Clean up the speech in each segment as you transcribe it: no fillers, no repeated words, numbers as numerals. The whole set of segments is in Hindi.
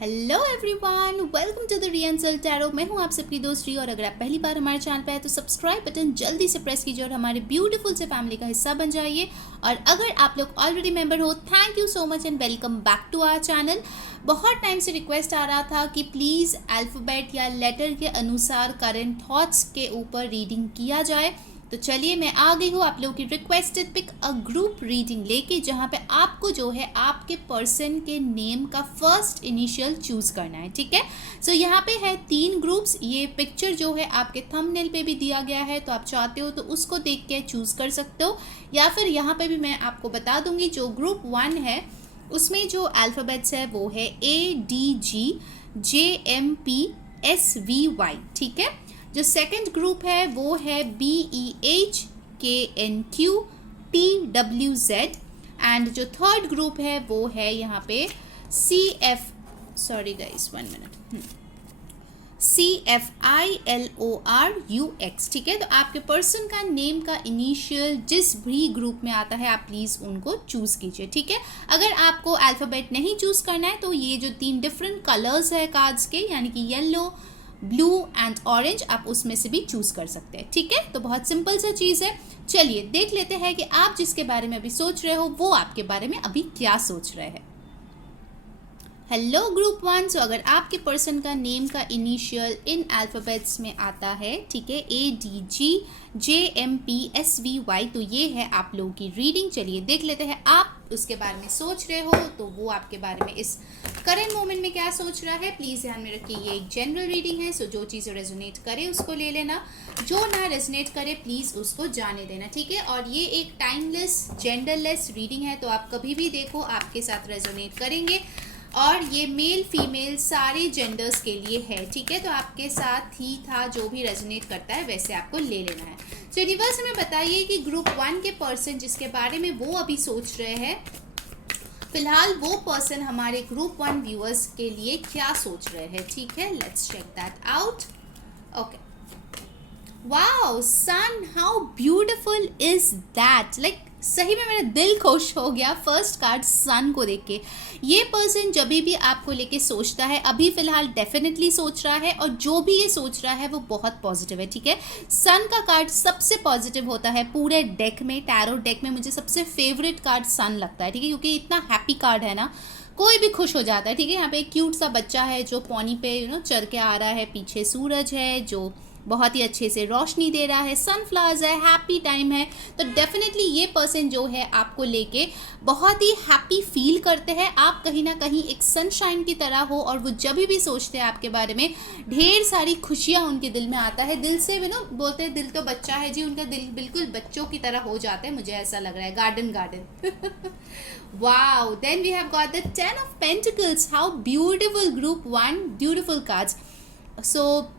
Hello everyone, welcome to the रियंसल टैरो। मैं हूं आप सबकी दोस्त री, और अगर आप पहली बार हमारे चैनल पे आए तो सब्सक्राइब बटन जल्दी से प्रेस कीजिए और हमारे ब्यूटीफुल से फैमिली का हिस्सा बन जाइए। और अगर आप लोग ऑलरेडी मेंबर हो, thank you so much and welcome back to our channel. बहुत टाइम से रिक्वेस्ट आ रहा था कि प्लीज़ अल्फ़ाबेट या लेटर के अनुसार करंट थॉट्स के ऊपर रीडिंग किया जाए। तो चलिए, मैं आ गई हूँ आप लोगों की requested pick a group reading लेके, जहाँ पे आपको जो है आपके पर्सन के नेम का फर्स्ट इनिशियल चूज़ करना है। ठीक है, सो यहाँ पे है 3 ग्रुप्स। ये पिक्चर जो है आपके थंबनेल पे भी दिया गया है, तो आप चाहते हो तो उसको देख के चूज़ कर सकते हो, या फिर यहाँ पे भी मैं आपको बता दूंगी। जो ग्रुप 1 है उसमें जो अल्फ़ाबेट्स है वो है ADGJMPSVY। ठीक है, जो सेकंड ग्रुप है वो है BEHKNQTWZ, एंड जो थर्ड ग्रुप है वो है यहाँ पे CFILORUX। ठीक है, तो आपके पर्सन का नेम का इनिशियल जिस भी ग्रुप में आता है आप प्लीज़ उनको चूज़ कीजिए। ठीक है, अगर आपको अल्फ़ाबेट नहीं चूज़ करना है तो ये जो 3 डिफरेंट कलर्स है कार्ड्स के, यानी कि येलो, ब्लू एंड ऑरेंज, आप उसमें से भी चूज कर सकते हैं। ठीक है, तो बहुत सिंपल सा चीज़ है। चलिए देख लेते हैं कि आप जिसके बारे में अभी सोच रहे हो वो आपके बारे में अभी क्या सोच रहे हैं। हेलो ग्रुप 1, सो अगर आपके पर्सन का नेम का इनिशियल इन अल्फ़ाबेट्स में आता है, ठीक है, ADGJMPSVY, तो ये है आप लोगों की रीडिंग। चलिए देख लेते हैं आप उसके बारे में सोच रहे हो तो वो आपके बारे में इस करेंट मोमेंट में क्या सोच रहा है। प्लीज़ ध्यान में रखिए, ये एक जनरल रीडिंग है, सो जो चीज़ें रेजोनेट करे उसको ले लेना, जो ना रेजोनेट करे प्लीज़ उसको जाने देना। ठीक है, और ये एक टाइमलेस जेंडरलेस रीडिंग है, तो आप कभी भी देखो आपके साथ रेजोनेट करेंगे, और ये मेल फीमेल सारे जेंडर्स के लिए है। ठीक है, तो आपके साथ ही था, जो भी रेजोनेट करता है वैसे आपको ले लेना है। तो यूनिवर्स हमें बताइए कि ग्रुप 1 के पर्सन जिसके बारे में वो अभी सोच रहे हैं, फिलहाल वो पर्सन हमारे ग्रुप 1 व्यूअर्स के लिए क्या सोच रहे हैं। ठीक है, let's check that out. Okay, wow sun, how beautiful is that. Like सही में मेरा दिल खुश हो गया फर्स्ट कार्ड सन को देख के। ये पर्सन जब भी आपको लेके सोचता है, अभी फिलहाल डेफिनेटली सोच रहा है, और जो भी ये सोच रहा है वो बहुत पॉजिटिव है। ठीक है, सन का कार्ड सबसे पॉजिटिव होता है पूरे डेक में, टैरो डेक में मुझे सबसे फेवरेट कार्ड सन लगता है। ठीक है, क्योंकि इतना हैप्पी कार्ड है ना, कोई भी खुश हो जाता है। ठीक है, यहाँ पे एक क्यूट सा बच्चा है जो पॉनी पे चढ़ के आ रहा है, पीछे सूरज है जो बहुत ही अच्छे से रोशनी दे रहा है, सनफ्लावर्स है, हैप्पी टाइम है। तो डेफिनेटली ये पर्सन जो है आपको लेके बहुत ही हैप्पी फील करते हैं। आप कहीं ना कहीं एक सनशाइन की तरह हो, और वो जब भी सोचते हैं आपके बारे में ढेर सारी खुशियाँ उनके दिल में आता है। दिल से बोलते हैं दिल तो बच्चा है जी, उनका दिल बिल्कुल बच्चों की तरह हो जाता है, मुझे ऐसा लग रहा है, garden. Wow, then we have got the 10 of pentacles. How beautiful group 1, beautiful cards. So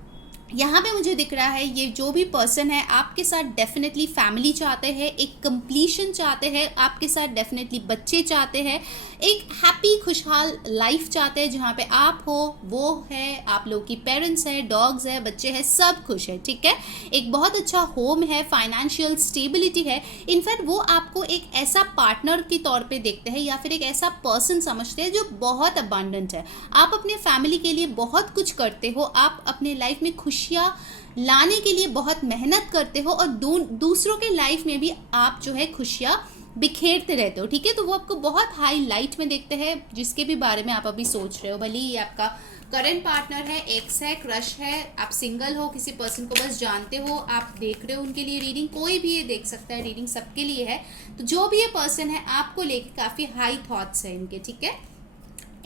यहाँ पे मुझे दिख रहा है ये जो भी पर्सन है आपके साथ डेफिनेटली फैमिली चाहते हैं, एक कंप्लीशन चाहते हैं, आपके साथ डेफिनेटली बच्चे चाहते हैं, एक हैप्पी खुशहाल लाइफ चाहते हैं जहाँ पे आप हो, वो है, आप लोग की पेरेंट्स हैं, डॉग्स है, बच्चे हैं, सब खुश है। ठीक है, एक बहुत अच्छा होम है, फाइनेंशियल स्टेबिलिटी है। इनफैक्ट वो आपको एक ऐसा पार्टनर के तौर पे देखते हैं, या फिर एक ऐसा पर्सन समझते हैं जो बहुत अबांडेंट है। आप अपने फैमिली के लिए बहुत कुछ करते हो, आप अपने लाइफ में खुशियाँ लाने के लिए बहुत मेहनत करते हो, और दूसरों के लाइफ में भी आप जो है खुशियाँ बिखेरते रहते हो। ठीक है, तो वो आपको बहुत हाई लाइट में देखते हैं, जिसके भी बारे में आप अभी सोच रहे हो। भले ही आपका करंट पार्टनर है, एक्स है, क्रश है, आप सिंगल हो, किसी पर्सन को बस जानते हो, आप देख रहे हो उनके लिए रीडिंग, कोई भी ये देख सकता है, रीडिंग सबके लिए है। तो जो भी ये पर्सन है आपको लेके काफ़ी हाई थॉट्स है इनके। ठीक है,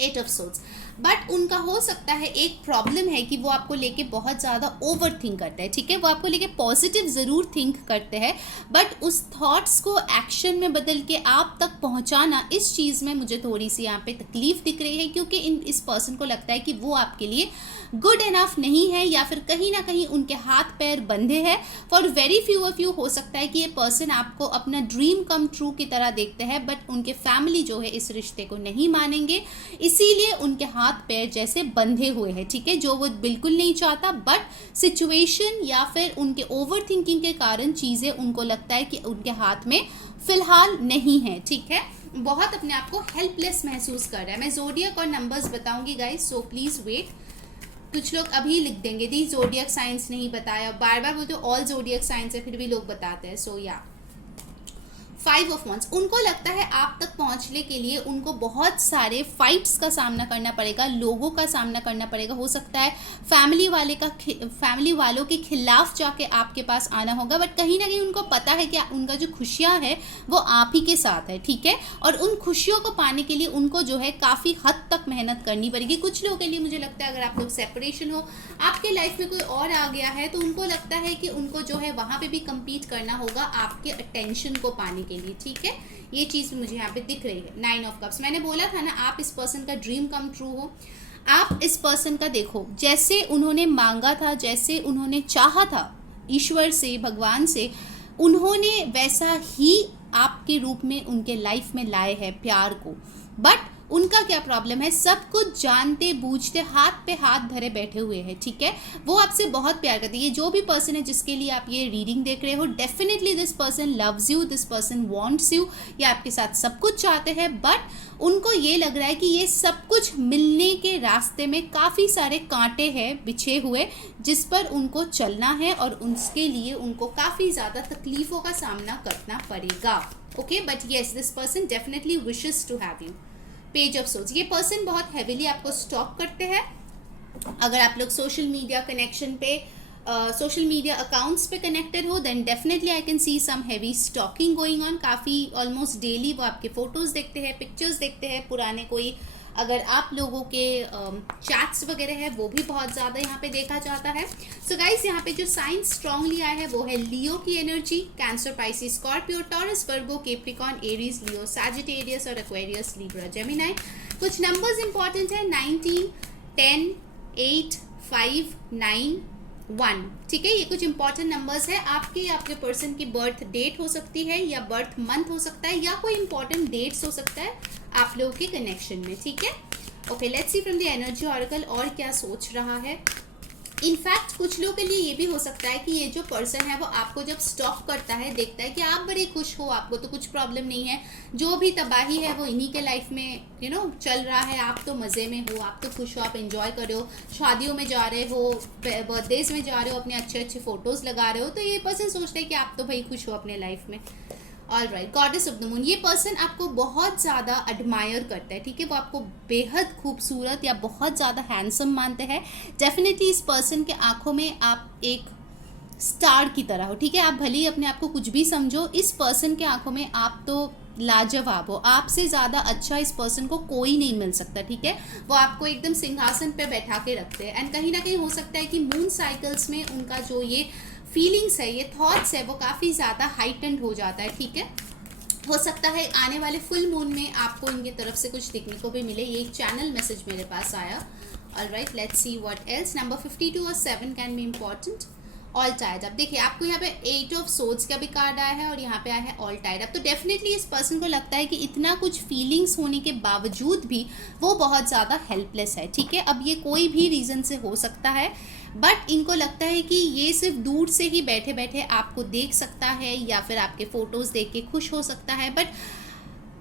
8 ऑफ सोर्ड्स। बट उनका हो सकता है एक प्रॉब्लम है कि वो आपको लेके बहुत ज़्यादा ओवर थिंक करते हैं। ठीक है, वो आपको लेके पॉजिटिव ज़रूर थिंक करते हैं, बट उस थॉट्स को एक्शन में बदल के आप तक पहुंचाना, इस चीज़ में मुझे थोड़ी सी यहाँ पे तकलीफ दिख रही है, क्योंकि इस पर्सन को लगता है कि वो आपके लिए गुड इनफ नहीं है, या फिर कहीं ना कहीं उनके हाथ पैर बंधे हैं। For very few of you हो सकता है कि ये पर्सन आपको अपना ड्रीम कम ट्रू की तरह देखते हैं, बट उनके फैमिली जो है इस रिश्ते को नहीं मानेंगे, इसीलिए उनके हाथ पैर जैसे बंधे हुए हैं। ठीक है, जो वो बिल्कुल नहीं चाहता, बट सिचुएशन या फिर उनके ओवर थिंकिंग के कारण चीज़ें उनको लगता है कि उनके हाथ में फिलहाल नहीं है। ठीक है, बहुत अपने आप को हेल्पलेस महसूस कर रहा है। मैं ज़ोडियक और नंबर्स बताऊंगी गाइस, सो प्लीज़ वेट। कुछ लोग अभी लिख देंगे दी ज़ोडियक साइंस नहीं बताया, बार बार बोलते ऑल ज़ोडियक साइंस है, फिर भी लोग बताते हैं। सो या 5 ऑफ वंस, उनको लगता है आप तक पहुंचने के लिए उनको बहुत सारे फाइट्स का सामना करना पड़ेगा, लोगों का सामना करना पड़ेगा। हो सकता है फैमिली वालों के खिलाफ जाके आपके पास आना होगा, बट कहीं ना कहीं उनको पता है कि उनका जो खुशियां है वो आप ही के साथ है, ठीक है। और उन खुशियों को पाने के लिए उनको जो है काफ़ी हद तक मेहनत करनी पड़ेगी। कुछ लोगों के लिए मुझे लगता है अगर आप लोग सेपरेशन हो, आपके लाइफ में कोई और आ गया है, तो उनको लगता है कि उनको जो है वहाँ पे भी कम्पीट करना होगा आपके अटेंशन को पाने के लिए, ठीक है। ये चीज़ मुझे यहाँ पे दिख रही है। 9 ऑफ कप्स, मैंने बोला था ना आप इस पर्सन का ड्रीम कम ट्रू हो। आप इस पर्सन का देखो, जैसे उन्होंने मांगा था, जैसे उन्होंने चाहा था ईश्वर से, भगवान से, उन्होंने वैसा ही आपके रूप में उनके लाइफ में लाए हैं प्यार को। बट उनका क्या प्रॉब्लम है, सब कुछ जानते बूझते हाथ पे हाथ धरे बैठे हुए हैं, ठीक है। वो आपसे बहुत प्यार करते हैं। ये जो भी पर्सन है जिसके लिए आप ये रीडिंग देख रहे हो, definitely this person loves you, this person wants you, ये आपके साथ सब कुछ चाहते हैं। बट उनको ये लग रहा है कि ये सब कुछ मिलने के रास्ते में काफ़ी सारे कांटे हैं बिछे हुए, जिस पर उनको चलना है और उसके लिए उनको काफ़ी ज़्यादा तकलीफ़ों का सामना करना पड़ेगा। Okay, but yes this person definitely wishes to have you. Page of souls, ये पर्सन बहुत हैवीली आपको स्टॉक करते हैं। अगर आप लोग सोशल मीडिया कनेक्शन पे सोशल मीडिया अकाउंट्स पे कनेक्टेड हो, then definitely I can see some heavy stalking going on. काफ़ी ऑलमोस्ट डेली वो आपके फोटोज़ देखते हैं, पिक्चर्स देखते हैं, पुराने कोई अगर आप लोगों के चैट्स वगैरह है वो भी बहुत ज़्यादा यहाँ पे देखा जाता है। सो गाइस, यहाँ पे जो साइन स्ट्रांगली आया है वो है लियो की energy, Cancer, Pisces, Scorpio, Taurus, Virgo, Capricorn, Aries, Leo, Sagittarius और एक्वेरियस, लिब्रा, जेमिनी। कुछ नंबर्स इंपॉर्टेंट है, 19, 10, 8, 5, 9, 1, ठीक है। ये कुछ इंपॉर्टेंट नंबर्स है। आपके पर्सन की बर्थ डेट हो सकती है या बर्थ मंथ हो सकता है या कोई इंपॉर्टेंट डेट्स हो सकता है आप लोगों के कनेक्शन में, ठीक है। Okay, let's see from the energy oracle और क्या सोच रहा है। इनफैक्ट कुछ लोगों के लिए ये भी हो सकता है कि ये जो पर्सन है वो आपको जब स्टॉक करता है, देखता है कि आप बड़े खुश हो, आपको तो कुछ प्रॉब्लम नहीं है, जो भी तबाही है वो इन्हीं के लाइफ में चल रहा है, आप तो मज़े में हो, आप तो खुश हो, आप एंजॉय कर रहे हो, शादियों में जा रहे हो, बर्थडेज में जा रहे हो, अपने अच्छे अच्छे फोटोज़ लगा रहे हो, तो ये पर्सन सोचता है कि आप तो भाई खुश हो अपने लाइफ में। All right, goddess of the moon, ये पर्सन आपको बहुत ज़्यादा एडमायर करता है, ठीक है। वो आपको बेहद खूबसूरत या बहुत ज़्यादा हैंडसम मानते हैं। डेफिनेटली इस पर्सन के आंखों में आप एक स्टार की तरह हो, ठीक है। आप भले ही अपने आप को कुछ भी समझो, इस पर्सन के आंखों में आप तो लाजवाब हो। आपसे ज़्यादा अच्छा इस पर्सन को कोई नहीं मिल सकता, ठीक है। वो आपको एकदम सिंहासन पे बैठा के रखते हैं। एंड कहीं ना कहीं हो सकता है कि मून साइकिल्स में उनका जो ये फीलिंग्स है, ये थॉट्स है, वो काफ़ी ज़्यादा हाइटेंड हो जाता है, ठीक है। हो सकता है आने वाले फुल मून में आपको इनकी तरफ से कुछ देखने को भी मिले। ये एक चैनल मैसेज मेरे पास आया। Alright, let's see what else. Number 52 और 7 can be important. All tied up, देखिए आपको यहाँ पे 8 ऑफ सोर्ड्स का भी कार्ड आया है और यहाँ पे आया है ऑल टाइड अप। तो डेफिनेटली इस पर्सन को लगता है कि इतना कुछ फीलिंग्स होने के बावजूद भी वो बहुत ज़्यादा हेल्पलेस है, ठीक है। अब ये कोई भी रीज़न से हो सकता है, बट इनको लगता है कि ये सिर्फ दूर से ही बैठे बैठे आपको देख सकता है या फिर आपके फ़ोटोज़ देख के खुश हो सकता है। बट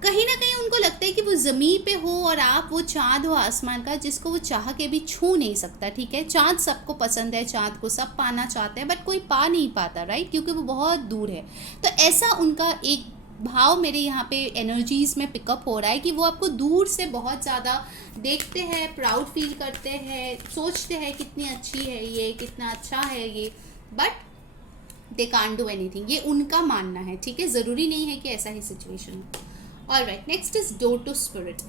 कहीं ना कहीं उनको लगता है कि वो ज़मीन पे हो और आप वो चाँद हो आसमान का, जिसको वो चाह के भी छू नहीं सकता, ठीक है। चाँद सबको पसंद है, चाँद को सब पाना चाहते हैं, बट कोई पा नहीं पाता, राइट, क्योंकि वो बहुत दूर है। तो ऐसा उनका एक भाव मेरे यहाँ पे एनर्जीज़ में पिकअप हो रहा है कि वो आपको दूर से बहुत ज़्यादा देखते हैं, प्राउड फील करते हैं, सोचते हैं कितनी अच्छी है ये, कितना अच्छा है ये, but they can't do anything. ये उनका मानना है, ठीक है। ज़रूरी नहीं है कि ऐसा ही सिचुएशन हो। All right, next is door to spirit.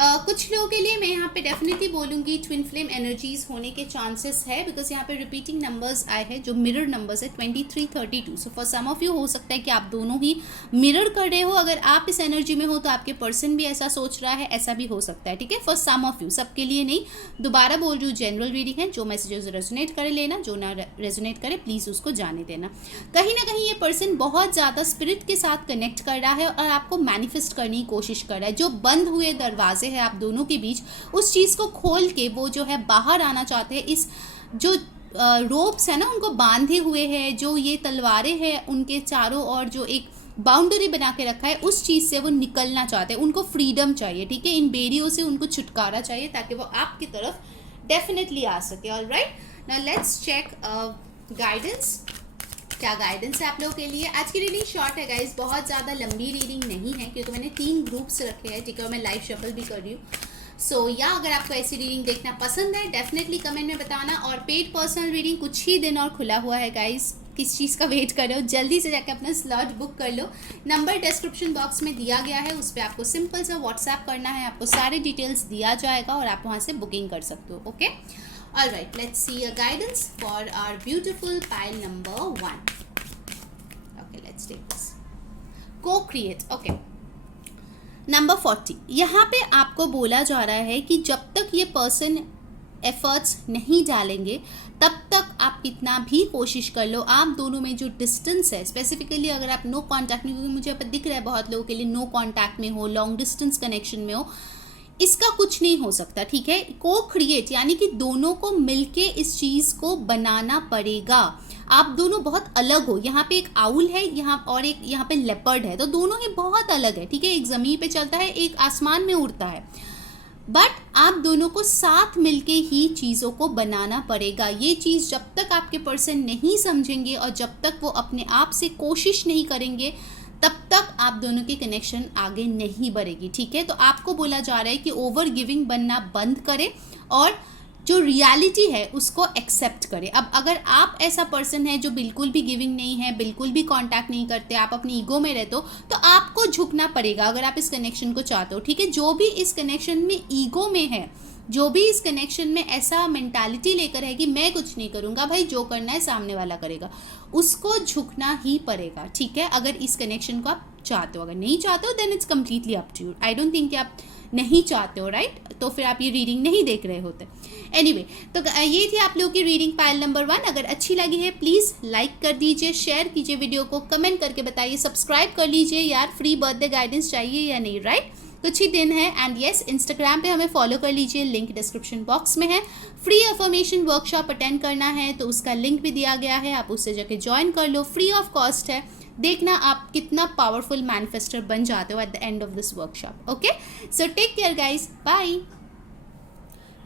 कुछ लोगों के लिए मैं यहाँ पे डेफिनेटली बोलूँगी ट्विन फ्लेम एनर्जीज होने के चांसेस है, बिकॉज यहाँ पे रिपीटिंग नंबर्स आए हैं जो मिरर नंबर्स है 23, 32। So for some of you हो सकता है कि आप दोनों ही मिरर कर रहे हो। अगर आप इस एनर्जी में हो तो आपके पर्सन भी ऐसा सोच रहा है, ऐसा भी हो सकता है, ठीक है। फॉर सम ऑफ यू, सबके लिए नहीं। दोबारा बोल रही हूँ, जनरल रीडिंग है, जो मैसेजेस रेजोनेट करे लेना, जो ना रेजोनेट करे प्लीज़ उसको जाने देना। कहीं ना कहीं ये पर्सन बहुत ज़्यादा स्पिरिट के साथ कनेक्ट कर रहा है और आपको मैनिफेस्ट करने की कोशिश कर रहा है। जो बंद हुए दरवाजे है आप दोनों के बीच, उस चीज़ को खोल के वो जो है बाहर आना चाहते हैं। इस जो रोप्स है ना उनको बांधे हुए हैं, जो ये तलवारें हैं उनके चारों ओर जो एक बाउंड्री बना के रखा है, उस चीज़ से वो निकलना चाहते हैं, उनको फ्रीडम चाहिए, ठीक है, इन बेड़ियों से उनको छुटकारा चाहिए ताकि वो आपकी तरफ डेफिनेटली आ सके। Alright, now let's check guidance. क्या गाइडेंस है आप लोगों के लिए। आज की रीडिंग शॉर्ट है गाइज, बहुत ज़्यादा लंबी रीडिंग नहीं है क्योंकि मैंने 3 ग्रुप्स रखे हैं, ठीक है, और मैं लाइव शफल भी कर रही हूँ। सो या अगर आपको ऐसी रीडिंग देखना पसंद है डेफिनेटली कमेंट में बताना। और पेड पर्सनल रीडिंग कुछ ही दिन और खुला हुआ है गाइज, किस चीज़ का वेट कर रहे हो, जल्दी से जाकर अपना स्लॉट बुक कर लो। नंबर डिस्क्रिप्शन बॉक्स में दिया गया है, उस पर आपको सिंपल सा व्हाट्सएप करना है, आपको सारे डिटेल्स दिया जाएगा और आप वहाँ से बुकिंग कर सकते हो। Okay, alright, let's see a guidance for our beautiful pile number 1। Okay, let's take this. Co-create. Okay, number 40, यहाँ पे आपको बोला जा रहा है कि जब तक ये पर्सन एफर्ट्स नहीं डालेंगे तब तक आप कितना भी कोशिश कर लो, आप दोनों में जो डिस्टेंस है, स्पेसिफिकली अगर आप नो कांटेक्ट में, क्योंकि मुझे अब दिख रहा है बहुत लोगों के लिए नो कांटेक्ट में हो, लॉन्ग डिस्टेंस कनेक्शन में हो, इसका कुछ नहीं हो सकता, ठीक है। को क्रिएट यानी कि दोनों को मिलके इस चीज़ को बनाना पड़ेगा। आप दोनों बहुत अलग हो, यहाँ पे एक आउल है यहाँ और एक यहाँ पे लेपर्ड है, तो दोनों ही बहुत अलग है, ठीक है। एक ज़मीन पे चलता है, एक आसमान में उड़ता है, बट आप दोनों को साथ मिलके ही चीज़ों को बनाना पड़ेगा। ये चीज़ जब तक आपके पर्सन नहीं समझेंगे और जब तक वो अपने आप से कोशिश नहीं करेंगे तब तक आप दोनों की कनेक्शन आगे नहीं बढ़ेगी, ठीक है। तो आपको बोला जा रहा है कि ओवर गिविंग बनना बंद करें और जो रियलिटी है उसको एक्सेप्ट करें। अब अगर आप ऐसा पर्सन है जो बिल्कुल भी गिविंग नहीं है, बिल्कुल भी कांटेक्ट नहीं करते, आप अपनी ईगो में रहते हो, तो आपको झुकना पड़ेगा अगर आप इस कनेक्शन को चाहते हो, ठीक है। जो भी इस कनेक्शन में ईगो में है, जो भी इस कनेक्शन में ऐसा मेंटालिटी लेकर है कि मैं कुछ नहीं करूँगा, भाई जो करना है सामने वाला करेगा, उसको झुकना ही पड़ेगा, ठीक है। अगर इस कनेक्शन को आप चाहते हो, अगर नहीं चाहते हो then it's completely up to you. I don't think कि आप नहीं चाहते हो, राइट, तो फिर आप ये रीडिंग नहीं देख रहे होते। एनीवे, तो ये थी आप लोगों की रीडिंग पाइल नंबर 1। अगर अच्छी लगी है प्लीज़ लाइक कर दीजिए, शेयर कीजिए वीडियो को, कमेंट करके बताइए, सब्सक्राइब कर लीजिए यार, फ्री बर्थडे गाइडेंस चाहिए या नहीं, राइट। कुछ ही दिन है। एंड येस, इंस्टाग्राम पे हमें फॉलो कर लीजिए, लिंक डिस्क्रिप्शन बॉक्स में है। फ्री अफर्मेशन वर्कशॉप अटेंड करना है तो उसका लिंक भी दिया गया है, आप उससे जाके ज्वाइन कर लो, फ्री ऑफ कॉस्ट है। देखना आप कितना पावरफुल मैनिफेस्टर बन जाते हो at the end of this workshop. Okay, so take care guys, bye.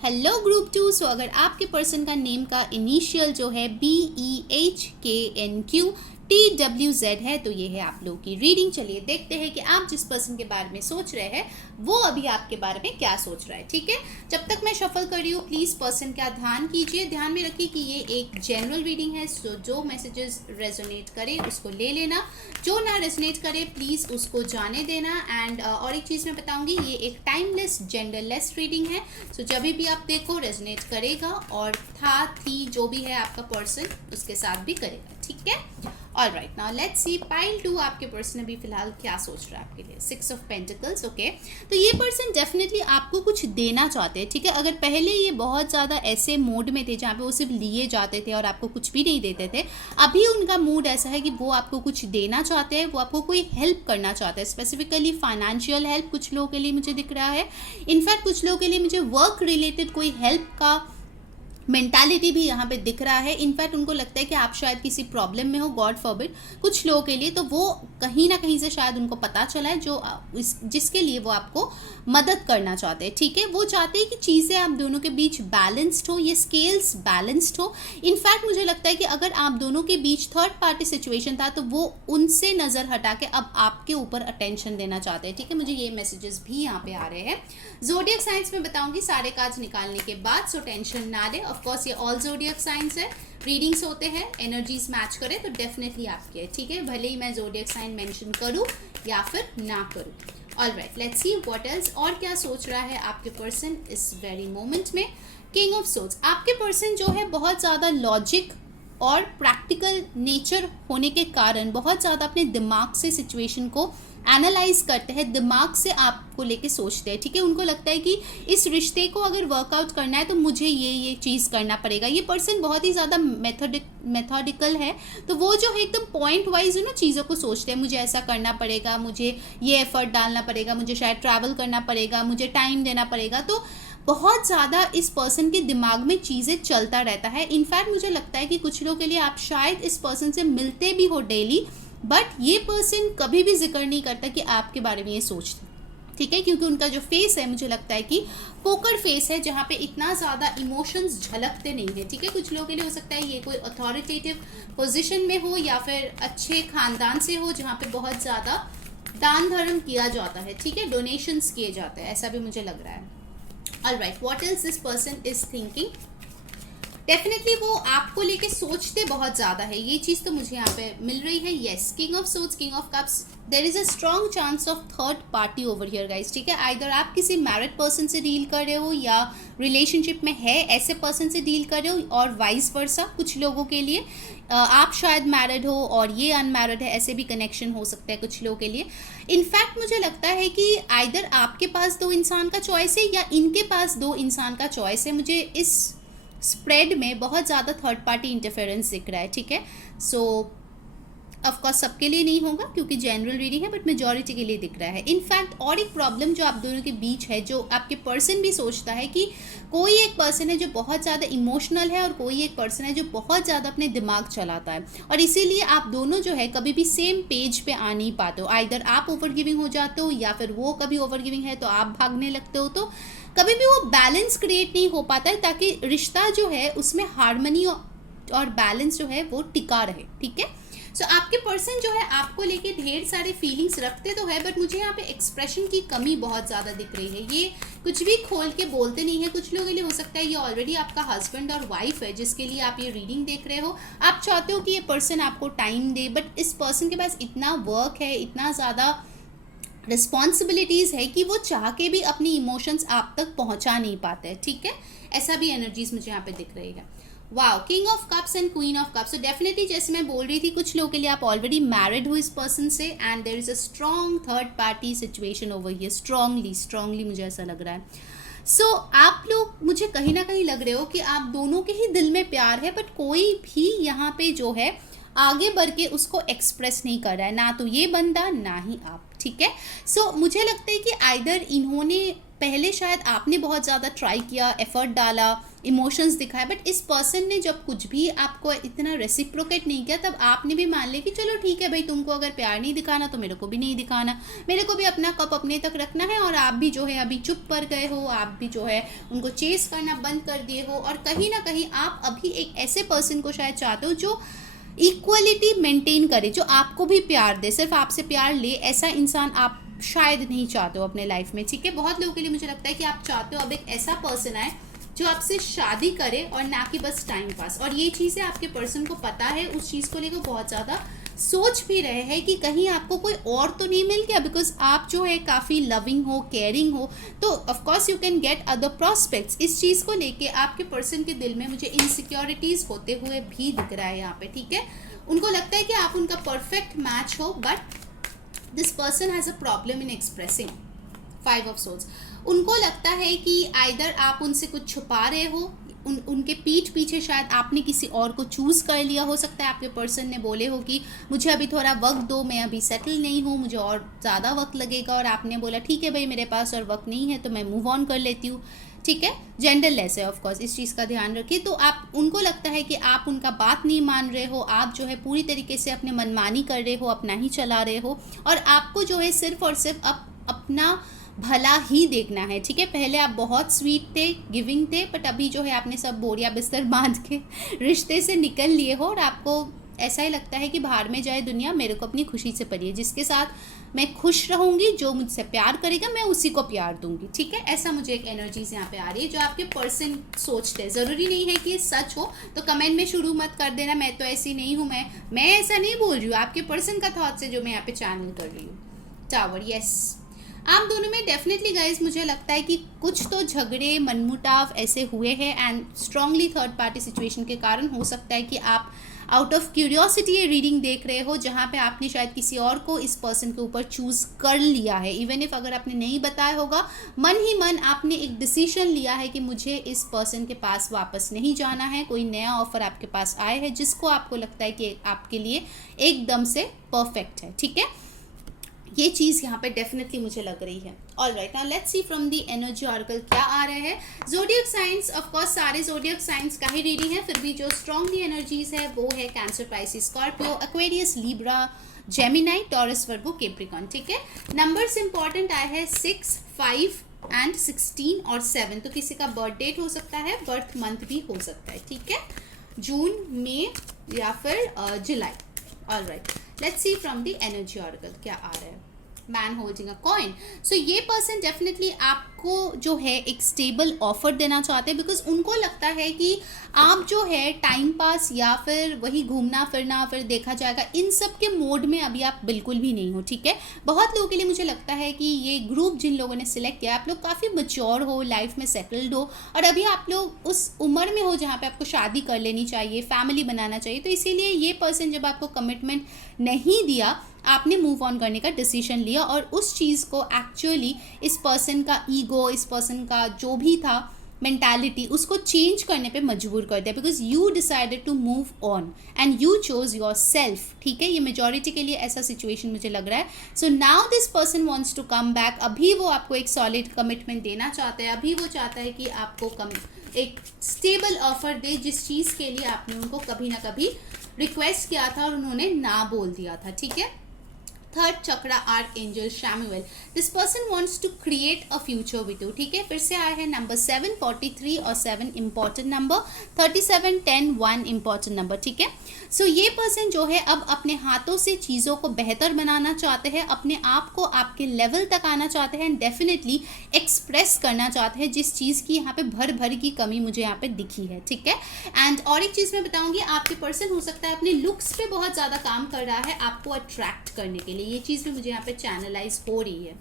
Hello group 2। So अगर आपके पर्सन का नेम का इनिशियल जो है BEHKNQTWZ है तो ये है आप लोगों की रीडिंग। चलिए देखते हैं कि आप जिस पर्सन के बारे में सोच रहे हैं वो अभी आपके बारे में क्या सोच रहा है, ठीक है। जब तक मैं शफल कर रही हूँ प्लीज़ पर्सन का ध्यान कीजिए, ध्यान में रखिए कि ये एक जनरल रीडिंग है, सो जो मैसेजेस रेजोनेट करे उसको ले लेना, जो ना रेजोनेट करे प्लीज़ उसको जाने देना। एंड और एक चीज़ मैं बताऊंगी, ये एक टाइमलेस जेंडरलेस रीडिंग है, सो जब भी आप देखो रेजोनेट करेगा और था थी जो भी है आपका पर्सन उसके साथ भी करेगा, ठीक है। Alright, now let's see pile 2 आपके पर्सन अभी फिलहाल क्या सोच रहा है आपके लिए। 6 ऑफ पेंटिकल्स। ओके, तो ये पर्सन डेफिनेटली आपको कुछ देना चाहते हैं, ठीक है। अगर पहले ये बहुत ज़्यादा ऐसे मोड में थे जहाँ पे वो सिर्फ लिए जाते थे और आपको कुछ भी नहीं देते थे, अभी उनका मूड ऐसा है कि वो आपको कुछ देना चाहते हैं, वो आपको कोई हेल्प करना चाहते हैं, स्पेसिफिकली फाइनेंशियल हेल्प कुछ लोगों के लिए मुझे दिख रहा है। इनफैक्ट कुछ लोगों के लिए मुझे वर्क रिलेटेड कोई हेल्प का मेंटालिटी भी यहाँ पे दिख रहा है। इनफैक्ट उनको लगता है कि आप शायद किसी प्रॉब्लम में हो, गॉड फॉरबिड, कुछ लोगों के लिए, तो वो कहीं ना कहीं से शायद उनको पता चला है जो जिसके लिए वो आपको मदद करना चाहते हैं, ठीक है। वो चाहते हैं कि चीज़ें आप दोनों के बीच बैलेंस्ड हो, ये स्केल्स बैलेंस्ड हो। इनफैक्ट मुझे लगता है कि अगर आप दोनों के बीच थर्ड पार्टी सिचुएशन था तो वो उनसे नज़र हटा के अब आपके ऊपर अटेंशन देना चाहते हैं, ठीक है। मुझे ये मैसेजेस भी यहाँ पे आ रहे हैं। ज़ोडिएक साइंस में बताऊंगी सारे कार्ड्स निकालने के बाद, सो टेंशन ना ले। ऑफ कोर्स ये ऑल ज़ोडिएक साइंस है, रीडिंग्स होते हैं, एनर्जीज मैच करें तो डेफिनेटली आपकी है, ठीक है, भले ही मैं ज़ोडिएक साइन मेंशन करूं या फिर ना करूं। Alright, let's see what else, और क्या सोच रहा है आपके पर्सन इस वेरी मोमेंट में। किंग ऑफ सोर्ड्स, आपके पर्सन जो है बहुत ज़्यादा लॉजिक और प्रैक्टिकल नेचर होने के कारण बहुत ज़्यादा अपने दिमाग से सिचुएशन को एनालाइज करते हैं, दिमाग से आपको लेके सोचते हैं, ठीक है। उनको लगता है कि इस रिश्ते को अगर वर्कआउट करना है तो मुझे ये चीज़ करना पड़ेगा। ये पर्सन बहुत ही ज़्यादा मेथोडिकल है, तो वो जो है एकदम पॉइंट वाइज ना चीज़ों को सोचते हैं, मुझे ऐसा करना पड़ेगा, मुझे ये एफर्ट डालना पड़ेगा, मुझे शायद ट्रैवल करना पड़ेगा, मुझे टाइम देना पड़ेगा। तो बहुत ज़्यादा इस पर्सन के दिमाग में चीज़ें चलता रहता है। इनफैक्ट मुझे लगता है कि कुछ लोगों के लिए आप शायद इस पर्सन से मिलते भी हो डेली, बट ये पर्सन कभी भी जिक्र नहीं करता कि आपके बारे में ये सोचते, ठीक है, क्योंकि उनका जो फेस है मुझे लगता है कि पोकर फेस है, जहाँ पे इतना ज़्यादा इमोशंस झलकते नहीं है, ठीक है। कुछ लोगों के लिए हो सकता है ये कोई अथॉरिटेटिव पोजीशन में हो या फिर अच्छे खानदान से हो जहाँ पे बहुत ज़्यादा दान धर्म किया जाता है, ठीक है, डोनेशंस किए जाते हैं, ऐसा भी मुझे लग रहा है। Alright, what else this person is thinking? Definitely वो आपको लेके सोचते बहुत ज़्यादा है, ये चीज़ तो मुझे यहाँ पे मिल रही है। Yes, king of swords, king of cups, there is a strong chance of third party over here guys, ठीक है। आइदर आप किसी मैरिड पर्सन से डील कर रहे हो या रिलेशनशिप में है ऐसे पर्सन से डील कर रहे हो, और वाइस वर्सा कुछ लोगों के लिए आप शायद मैरिड हो और ये अनमैरिड है, ऐसे भी कनेक्शन हो सकता है कुछ लोगों के लिए। इनफैक्ट मुझे लगता है कि आइदर आपके पास दो इंसान का चॉइस है या इनके पास दो इंसान का चॉइस है। मुझे इस स्प्रेड में बहुत ज़्यादा थर्ड पार्टी इंटरफेरेंस दिख रहा है, ठीक है। सो ऑफकोर्स सबके लिए नहीं होगा क्योंकि जनरल रीडिंग है, बट मेजॉरिटी के लिए दिख रहा है। इनफैक्ट और एक प्रॉब्लम जो आप दोनों के बीच है, जो आपके पर्सन भी सोचता है कि कोई एक पर्सन है जो बहुत ज़्यादा इमोशनल है और कोई एक पर्सन है जो बहुत ज़्यादा अपने दिमाग चलाता है, और इसीलिए आप दोनों जो है कभी भी सेम पेज पे आ नहीं पाते हो। आइदर आप ओवर गिविंग हो जाते हो या फिर वो कभी ओवर गिविंग है तो आप भागने लगते हो, तो कभी भी वो बैलेंस क्रिएट नहीं हो पाता है ताकि रिश्ता जो है उसमें हार्मनी और बैलेंस जो है वो टिका रहे, ठीक है। सो आपके पर्सन जो है आपको लेके ढेर सारे फीलिंग्स रखते तो है, बट मुझे यहाँ पे एक्सप्रेशन की कमी बहुत ज़्यादा दिख रही है। ये कुछ भी खोल के बोलते नहीं है। कुछ लोगों के लिए हो सकता है ये ऑलरेडी आपका हस्बैंड और वाइफ है जिसके लिए आप ये रीडिंग देख रहे हो। आप चाहते हो कि ये पर्सन आपको टाइम दे, बट इस पर्सन के पास इतना वर्क है, इतना ज़्यादा रिस्पॉन्सिबिलिटीज़ है कि वो चाह के भी अपनी इमोशंस आप तक पहुंचा नहीं पाते हैं, ठीक है। ऐसा भी एनर्जीज मुझे यहाँ पे दिख रही है। Wow, king of cups and queen of cups. So definitely जैसे मैं बोल रही थी, कुछ लोगों के लिए आप ऑलरेडी मैरिड हो इस पर्सन से, and there is a strong third party situation over here. Strongly मुझे ऐसा लग रहा है। सो आप लोग मुझे कहीं ना कहीं लग रहे हो कि आप दोनों के ही दिल में प्यार है, बट कोई भी यहाँ पे जो है आगे बढ़ के उसको एक्सप्रेस नहीं कर रहा है, ना तो ये बंदा ना ही आप, ठीक है। सो मुझे लगता है कि आइदर इन्होंने पहले, शायद आपने बहुत ज़्यादा ट्राई किया, एफर्ट डाला, इमोशंस दिखाए, बट इस पर्सन ने जब कुछ भी आपको इतना रेसिप्रोकेट नहीं किया, तब आपने भी मान लिया कि चलो ठीक है भाई, तुमको अगर प्यार नहीं दिखाना तो मेरे को भी नहीं दिखाना, मेरे को भी अपना कप अपने तक रखना है। और आप भी जो है अभी चुप पड़ गए हो, आप भी जो है उनको चेस करना बंद कर दिए हो, और कहीं ना कहीं आप अभी एक ऐसे पर्सन को शायद चाहते हो जो इक्वलिटी मेंटेन करे, जो आपको भी प्यार दे, सिर्फ आपसे प्यार ले, ऐसा इंसान आप शायद नहीं चाहते हो अपने लाइफ में, ठीक है। बहुत लोगों के लिए मुझे लगता है कि आप चाहते हो अब एक ऐसा पर्सन आए जो आपसे शादी करे और ना कि बस टाइम पास। और ये चीज़ें आपके पर्सन को पता है, उस चीज़ को लेकर बहुत ज़्यादा सोच भी रहे हैं कि कहीं आपको कोई और तो नहीं मिल गया, बिकॉज आप जो है काफ़ी लविंग हो, केयरिंग हो, तो of course you can get other prospects. इस चीज़ को लेके आपके पर्सन के दिल में मुझे इनसिक्योरिटीज़ होते हुए भी दिख रहा है यहाँ पे, ठीक है। उनको लगता है कि आप उनका परफेक्ट मैच हो, but this person has a problem in expressing. 5 of swords. उनको लगता है कि आइदर आप उनसे कुछ छुपा रहे हो, उनके पीठ पीछे शायद आपने किसी और को चूज़ कर लिया। हो सकता है आपके पर्सन ने बोले हो कि मुझे अभी थोड़ा वक्त दो, मैं अभी सेटल नहीं हूँ, मुझे और ज़्यादा वक्त लगेगा, और आपने बोला ठीक है भाई मेरे पास और वक्त नहीं है तो मैं मूव ऑन कर लेती हूँ, ठीक है। जेंडरलेस है ऑफकोर्स, इस चीज़ का ध्यान रखिए। तो आप, उनको लगता है कि आप उनका बात नहीं मान रहे हो, आप जो है पूरी तरीके से अपने मनमानी कर रहे हो, अपना ही चला रहे हो, और आपको जो है सिर्फ और सिर्फ अपना भला ही देखना है, ठीक है। पहले आप बहुत स्वीट थे, गिविंग थे, बट अभी जो है आपने सब बोरिया बिस्तर बांध के रिश्ते से निकल लिए हो, और आपको ऐसा ही लगता है कि बाहर में जाए दुनिया, मेरे को अपनी खुशी से पलिए, जिसके साथ मैं खुश रहूँगी, जो मुझसे प्यार करेगा मैं उसी को प्यार दूंगी, ठीक है। ऐसा मुझे एक एनर्जीज यहाँ पे आ रही है जो आपके पर्सन सोचते हैं। ज़रूरी नहीं है कि ये सच हो, तो कमेंट में शुरू मत कर देना मैं तो ऐसी नहीं हूँ, मैं ऐसा नहीं बोल रही हूँ, आपके पर्सन का थॉट से जो मैं यहाँ पे चैनल कर रही हूँ। टावर, यस, आप दोनों में डेफिनेटली गाइज मुझे लगता है कि कुछ तो झगड़े, मनमुटाव ऐसे हुए हैं, and strongly third party situation के कारण हो सकता है कि आप आउट ऑफ क्यूरियोसिटी ये रीडिंग देख रहे हो, जहाँ पे आपने शायद किसी और को इस पर्सन के ऊपर चूज़ कर लिया है। इवन इफ अगर आपने नहीं बताया होगा, मन ही मन आपने एक डिसीजन लिया है कि मुझे इस पर्सन के पास वापस नहीं जाना है। कोई नया ऑफर आपके पास आए है जिसको आपको लगता है कि आपके लिए एकदम से परफेक्ट है, ठीक है। ये चीज़ यहाँ पे डेफिनेटली मुझे लग रही है। All right, now let's see from the energy oracle क्या आ रहा है। जोडियक साइंस, ऑफ कोर्स सारे जोडियक साइंस का ही रीडिंग है, फिर भी जो स्ट्रॉन्गली एनर्जीज है वो है Cancer, Pisces, Scorpio, Aquarius, Libra, Gemini, Taurus, Virgo, Capricorn, ठीक है। नंबर्स इंपॉर्टेंट आए हैं 6, 5 एंड 16 और 7। तो किसी का बर्थ डेट हो सकता है, बर्थ मंथ भी हो सकता है, ठीक है, जून, मई या फिर जुलाई। Alright, let's see from the energy oracle क्या आ रहा है। Man holding a coin. So ये पर्सन डेफिनेटली आपको जो है एक स्टेबल ऑफर देना चाहते हैं, बिकॉज उनको लगता है कि आप जो है टाइम पास या फिर वही घूमना फिरना फिर देखा जाएगा इन सब के मोड में अभी आप बिल्कुल भी नहीं हो, ठीक है। बहुत लोगों के लिए मुझे लगता है कि ये ग्रुप जिन लोगों ने सिलेक्ट किया, आप लोग काफ़ी मैच्योर हो, लाइफ में सेटल्ड हो, और अभी आप लोग उस उम्र में हो जहाँ पे आपको शादी कर लेनी चाहिए, फैमिली बनाना चाहिए। तो इसीलिए ये पर्सन जब आपको कमिटमेंट नहीं दिया, आपने मूव ऑन करने का डिसीजन लिया, और उस चीज़ को एक्चुअली इस पर्सन का ईगो, इस पर्सन का जो भी था मेंटालिटी, उसको चेंज करने पे मजबूर कर दिया, because you decided to move on and you chose yourself, ठीक है। ये मेजॉरिटी के लिए ऐसा सिचुएशन मुझे लग रहा है। So now this person wants to come back. अभी वो आपको एक सॉलिड कमिटमेंट देना चाहता है, अभी वो चाहता है कि आपको एक स्टेबल ऑफर दे, जिस चीज़ के लिए आपने उनको कभी ना कभी रिक्वेस्ट किया था और उन्होंने ना बोल दिया था, ठीक है। Third chakra, archangel Chamuel. This person wants to create a future with you, ठीक है। फिर से आया है नंबर 7, 43 और 7 इंपॉर्टेंट नंबर, 37, 10, 1 इंपॉर्टेंट नंबर, ठीक है। सो ये पर्सन जो है अब अपने हाथों से चीज़ों को बेहतर बनाना चाहते हैं, अपने आप को आपके लेवल तक आना चाहते हैं, एंड डेफिनेटली एक्सप्रेस करना चाहते हैं, जिस चीज़ की यहाँ पे भर भर की कमी मुझे यहाँ पे दिखी है, ठीक है। एंड और एक चीज़ मैं बताऊंगी, आपके पर्सन हो सकता है अपने लुक्स पे बहुत ज़्यादा काम कर रहा है आपको अट्रैक्ट करने के लिए, ये चीज़ भी मुझे यहाँ पे चैनलाइज हो रही है।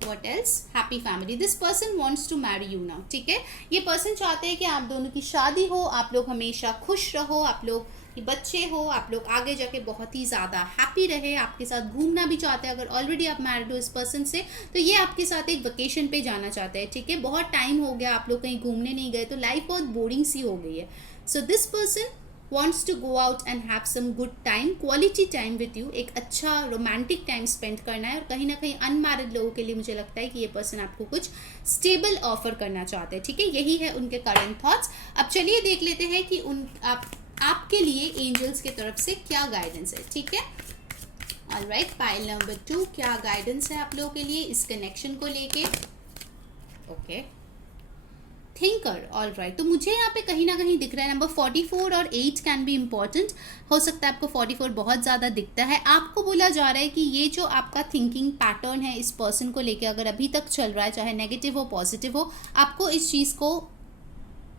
What else? Happy family. This person wants to marry you now, ठीक है। ये पर्सन चाहते हैं कि आप दोनों की शादी हो, आप लोग हमेशा खुश रहो, आप लोग कि बच्चे हो, आप लोग आगे जाके बहुत ही ज़्यादा हैप्पी रहे, आपके साथ घूमना भी चाहते हैं। अगर ऑलरेडी आप मैरिड हो इस पर्सन से, तो ये आपके साथ एक वेकेशन पे जाना चाहते हैं, ठीक है। बहुत टाइम हो गया आप लोग कहीं घूमने नहीं गए, तो लाइफ बहुत बोरिंग सी हो गई है। So this person wants to go out and have some good time, quality time with you, एक अच्छा रोमांटिक टाइम स्पेंड करना है। और कहीं ना कहीं अनमैरिड लोगों के लिए मुझे लगता है कि ये पर्सन आपको कुछ स्टेबल ऑफर करना चाहते हैं, ठीक है। यही है उनके करंट थॉट्स। अब चलिए देख लेते हैं कि आपके लिए एंजल्स की तरफ से क्या गाइडेंस है, ठीक है। ऑलराइट, पाइल नंबर 2, क्या गाइडेंस है आप लोगों के लिए इस कनेक्शन को लेके। Okay, thinker, all right. तो मुझे यहाँ पे कहीं ना कहीं दिख रहा है नंबर 44 और 8 कैन बी इम्पॉर्टेंट। हो सकता है आपको 44 बहुत ज़्यादा दिखता है। आपको बोला जा रहा है कि ये जो आपका थिंकिंग पैटर्न है इस पर्सन को लेके, अगर अभी तक चल रहा है, चाहे नेगेटिव हो पॉजिटिव हो, आपको इस चीज़ को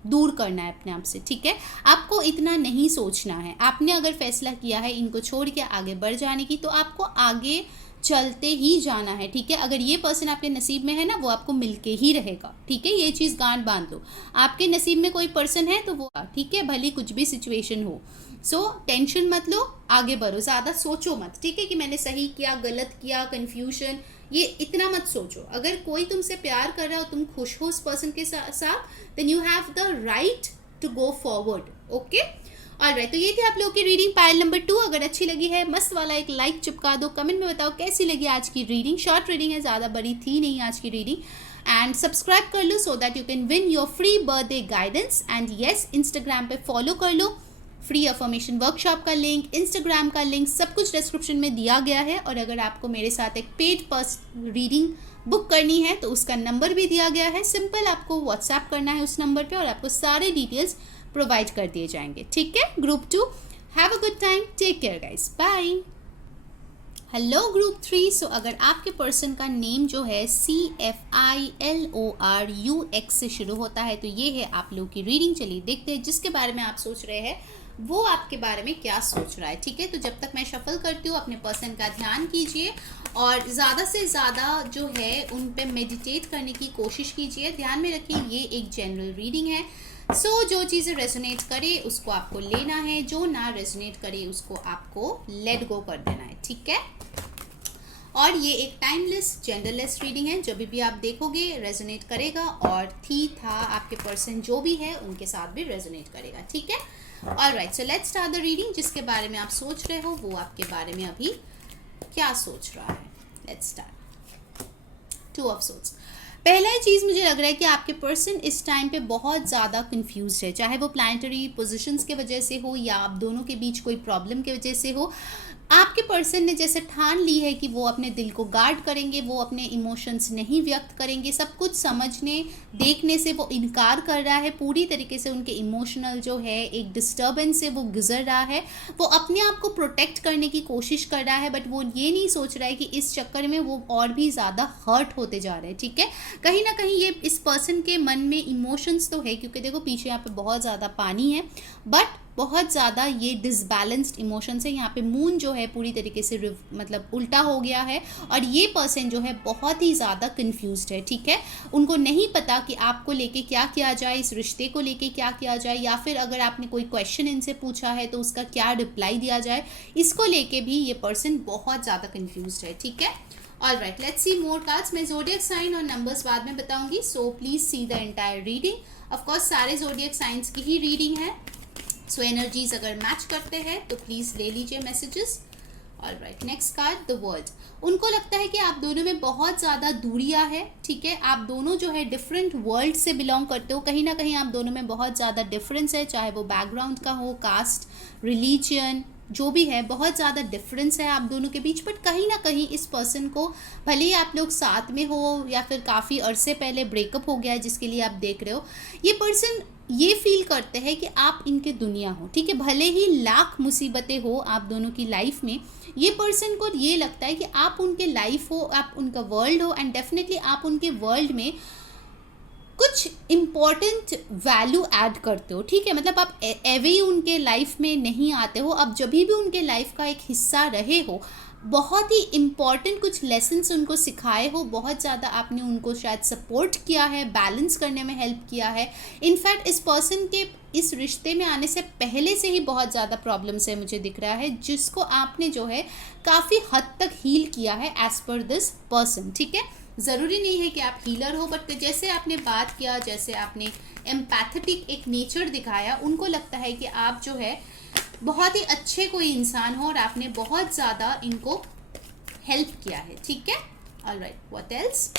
दूर करना है अपने आप से, ठीक है। आपको इतना नहीं सोचना है। आपने अगर फैसला किया है इनको छोड़ के आगे बढ़ जाने की, तो आपको आगे चलते ही जाना है, ठीक है। अगर ये पर्सन आपके नसीब में है ना, वो आपको मिलके ही रहेगा, ठीक है। ये चीज़ गांठ बांध लो। आपके नसीब में कोई पर्सन है तो वो, ठीक है, भले कुछ भी सिचुएशन हो। सो टेंशन मत लो, आगे बढ़ो, ज़्यादा सोचो मत, ठीक है, कि मैंने सही किया गलत किया, कन्फ्यूजन, ये इतना मत सोचो। अगर कोई तुमसे प्यार कर रहा हो, तुम खुश हो उस पर्सन के साथ, then you have the right to go forward, okay. Alright, तो ये थी आप लोगों की रीडिंग पाइल नंबर 2। अगर अच्छी लगी है, मस्त वाला एक लाइक चिपका दो, कमेंट में बताओ कैसी लगी आज की रीडिंग। शॉर्ट रीडिंग है, ज़्यादा बड़ी थी नहीं आज की रीडिंग। एंड सब्सक्राइब कर लो so that you can win your free birthday guidance. And yes, Instagram पे फॉलो कर लो। फ्री अफर्मेशन वर्कशॉप का लिंक, इंस्टाग्राम का लिंक, सब कुछ डिस्क्रिप्शन में दिया गया है। और अगर आपको मेरे साथ एक पेड रीडिंग बुक करनी है तो उसका नंबर भी दिया गया है। सिंपल आपको व्हाट्सएप करना है उस नंबर पे और आपको सारे डिटेल्स प्रोवाइड कर दिए जाएंगे, ठीक है। Group 2, have a good time, take care guys, bye. Hello group 3। So अगर आपके पर्सन का नेम जो है CFILORUX से शुरू होता है, तो ये है आप लोग की रीडिंग। चलिए देखते हैं जिसके बारे में आप सोच रहे हैं वो आपके बारे में क्या सोच रहा है, ठीक है। तो जब तक मैं शफल करती हूँ, अपने पर्सन का ध्यान कीजिए और ज़्यादा से ज़्यादा जो है उन पे मेडिटेट करने की कोशिश कीजिए। ध्यान में रखिए ये एक जनरल रीडिंग है। सो जो चीज़ें रेजोनेट करे उसको आपको लेना है, जो ना रेजोनेट करे उसको आपको लेट गो कर देना है, ठीक है। और ये एक टाइमलेस जेंडरलेस रीडिंग है। जब भी आप देखोगे रेजोनेट करेगा, और था आपके पर्सन जो भी है उनके साथ भी रेजोनेट करेगा, ठीक है। Alright, so let's start the reading. जिसके बारे में आप सोच रहे हो वो आपके बारे में अभी क्या सोच रहा है। Let's start. 2 of swords. पहला चीज़ मुझे लग रहा है कि आपके पर्सन इस टाइम पे बहुत ज़्यादा कंफ्यूज है, चाहे वो प्लानिटरी पोजीशंस के वजह से हो या आप दोनों के बीच कोई प्रॉब्लम की वजह से हो। आपके पर्सन ने जैसे ठान ली है कि वो अपने दिल को गार्ड करेंगे, वो अपने इमोशंस नहीं व्यक्त करेंगे, सब कुछ समझने देखने से वो इनकार कर रहा है, पूरी तरीके से उनके इमोशनल जो है एक डिस्टर्बेंस से वो गुजर रहा है, वो अपने आप को प्रोटेक्ट करने की कोशिश कर रहा है, बट वो ये नहीं सोच रहा है कि इस चक्कर में वो और भी ज़्यादा हर्ट होते जा रहे हैं। ठीक है, कहीं ना कहीं ये इस पर्सन के मन में इमोशंस तो है, क्योंकि देखो पीछे यहाँ पे बहुत ज़्यादा पानी है, बट बहुत ज़्यादा ये डिसबैलेंस्ड इमोशंस है। यहाँ पे मून जो है पूरी तरीके से मतलब उल्टा हो गया है, और ये पर्सन जो है बहुत ही ज़्यादा कंफ्यूज्ड है। ठीक है, उनको नहीं पता कि आपको लेके क्या किया जाए, इस रिश्ते को लेके क्या किया जाए, या फिर अगर आपने कोई क्वेश्चन इनसे पूछा है तो उसका क्या रिप्लाई दिया जाए, इसको लेके भी ये पर्सन बहुत ज़्यादा कंफ्यूज्ड है। ठीक है, alright, let's C more cards. मैं ज़ोडिएक साइन और नंबर्स बाद में बताऊंगी, so please see the entire reading. Of course सारे ज़ोडिएक साइंस की ही रीडिंग है, सो एनर्जीज अगर मैच करते हैं तो प्लीज़ ले लीजिए messages. Alright, next card the world. उनको लगता है कि आप दोनों में बहुत ज़्यादा दूरियां है। ठीक है, आप दोनों जो है डिफरेंट वर्ल्ड से बिलोंग करते हो, कहीं ना कहीं आप दोनों में बहुत ज़्यादा डिफरेंस है, चाहे वो बैकग्राउंड का हो, कास्ट, रिलीजन, जो भी है, बहुत ज़्यादा डिफरेंस है आप दोनों के बीच। बट कहीं ना कहीं इस पर्सन को, भले ही आप लोग साथ में हो या फिर काफ़ी अरसे पहले ब्रेकअप हो गया है जिसके लिए आप देख रहे हो, ये पर्सन ये फील करते हैं कि आप इनके दुनिया हो। ठीक है, भले ही लाख मुसीबतें हो आप दोनों की लाइफ में, ये पर्सन को ये लगता है कि आप उनके लाइफ हो, आप उनका वर्ल्ड हो, एंड डेफिनेटली आप उनके वर्ल्ड में कुछ इम्पॉर्टेंट वैल्यू ऐड करते हो। ठीक है, मतलब आप एवे ही उनके लाइफ में नहीं आते हो, आप जब भी उनके लाइफ का एक हिस्सा रहे हो, बहुत ही इम्पॉर्टेंट कुछ लेसन्स उनको सिखाए हो, बहुत ज़्यादा आपने उनको शायद सपोर्ट किया है, बैलेंस करने में हेल्प किया है। इनफैक्ट इस पर्सन के इस रिश्ते में आने से पहले से ही बहुत ज़्यादा प्रॉब्लम्स है मुझे दिख रहा है, जिसको आपने जो है काफ़ी हद तक हील किया है एज पर दिस पर्सन। ठीक है, ज़रूरी नहीं है कि आप हीलर हो, बट जैसे आपने बात किया, जैसे आपने एम्पैथेटिक एक नेचर दिखाया, उनको लगता है कि आप जो है बहुत ही अच्छे कोई इंसान हो और आपने बहुत ज़्यादा इनको हेल्प किया है। ठीक है, alright, what else?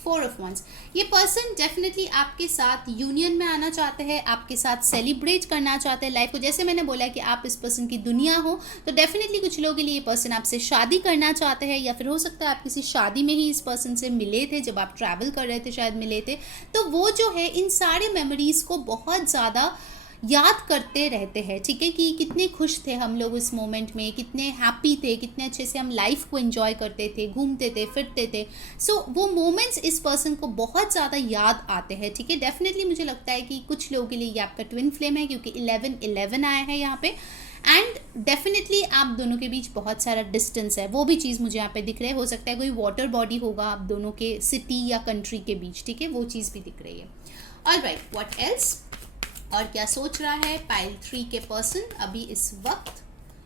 4 of wands. ये पर्सन डेफिनेटली आपके साथ यूनियन में आना चाहते हैं, आपके साथ सेलिब्रेट करना चाहते हैं लाइफ को। जैसे मैंने बोला कि आप इस पर्सन की दुनिया हो, तो डेफिनेटली कुछ लोगों के लिए ये पर्सन आपसे शादी करना चाहते हैं, या फिर हो सकता है आप किसी शादी में ही इस पर्सन से मिले थे, जब आप ट्रैवल कर रहे थे शायद मिले थे। तो वो जो है इन सारे मेमोरीज़ को बहुत ज़्यादा याद करते रहते हैं। ठीक है, कि कितने खुश थे हम लोग इस मोमेंट में, कितने हैप्पी थे, कितने अच्छे से हम लाइफ को एंजॉय करते थे, घूमते थे, फिरते थे। सो वो मोमेंट्स इस पर्सन को बहुत ज़्यादा याद आते हैं। ठीक है, डेफिनेटली मुझे लगता है कि कुछ लोगों के लिए ये आपका ट्विन फ्लेम है, क्योंकि 11-11 आया है यहाँ पे, एंड डेफिनेटली आप दोनों के बीच बहुत सारा डिस्टेंस है, वो भी चीज़ मुझे यहाँ पे दिख रहा है। हो सकता है कोई वाटर बॉडी होगा आप दोनों के सिटी या कंट्री के बीच। ठीक है, वो चीज़ भी दिख रही है। Alright, what else? और क्या सोच रहा है पाइल 3 के पर्सन अभी इस वक्त?